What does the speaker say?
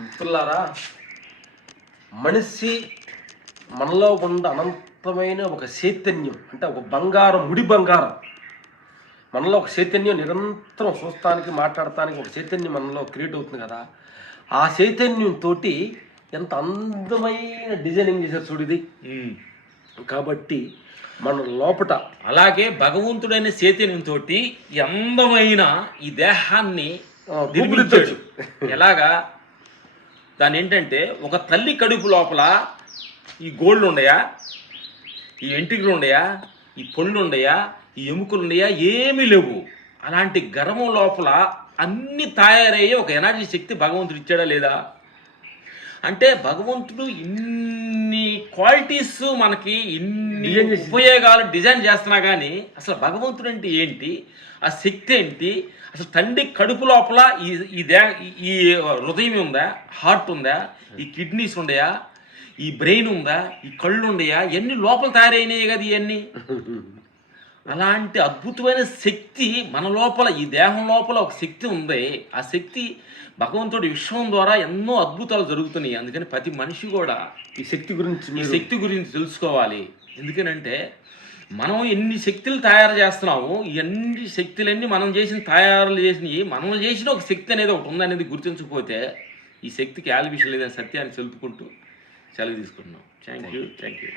మిత్రులారా మనిషి మనలో ఉన్న అనంతమైన ఒక చైతన్యం అంటే ఒక బంగారం ముడి బంగారం. మనలో ఒక చైతన్యం నిరంతరం చూస్తానికి మాట్లాడటానికి ఒక చైతన్యం మనలో క్రియేట్ అవుతుంది కదా. ఆ చైతన్యం తోటి ఎంత అందమైన డిజైనింగ్ చేశారు చూడిది. కాబట్టి మన లోపట అలాగే భగవంతుడైన చైతన్యంతో ఈ అందమైన ఈ దేహాన్ని నిర్మించాడు. ఎలాగా? దాని ఏంటంటే ఒక తల్లి కడుపు లోపల ఈ గోళ్ళు ఉండయా? ఈ వెంట్రుకలు ఉండయా? ఈ పళ్ళు ఉండయా? ఈ ఎముకలు ఉండయా? ఏమీ లేవు. అలాంటి గర్భం లోపల అన్ని తయారయ్యే ఒక ఎనర్జీ శక్తి భగవంతుడు ఇచ్చాడా లేదా? అంటే భగవంతుడు ఇన్ని క్వాలిటీస్ మనకి ఇన్ని ఉపయోగాలు డిజైన్ చేస్తున్నా కానీ అసలు భగవంతుడు అంటే ఏంటి? ఆ శక్తి ఏంటి? అసలు తండ్రి కడుపు లోపల ఈ ఈ దే ఈ హృదయం ఉందా? హార్ట్ ఉందా? ఈ కిడ్నీస్ ఉండయా? ఈ బ్రెయిన్ ఉందా? ఈ కళ్ళు ఉండయా? ఇవన్నీ లోపల తయారైనాయి కదా ఇవన్నీ అలాంటి అద్భుతమైన శక్తి మన లోపల ఈ దేహం లోపల ఒక శక్తి ఉంది. ఆ శక్తి భగవంతుడి విశ్వం ద్వారా ఎన్నో అద్భుతాలు జరుగుతున్నాయి. అందుకని ప్రతి మనిషి కూడా ఈ శక్తి గురించి ఈ శక్తి గురించి తెలుసుకోవాలి. ఎందుకనంటే మనం ఎన్ని శక్తులు తయారు చేస్తున్నాము ఈ అన్ని శక్తులన్నీ మనం చేసిన తయారులు చేసినవి మనం చేసిన ఒక శక్తి అనేది ఒకటి ఉందనేది గుర్తించకపోతే ఈ శక్తికి ఆలివిషయం లేదని సత్యాన్ని తెలుపుకుంటూ సెలవు తీసుకుంటున్నాం. Thank you. Thank you.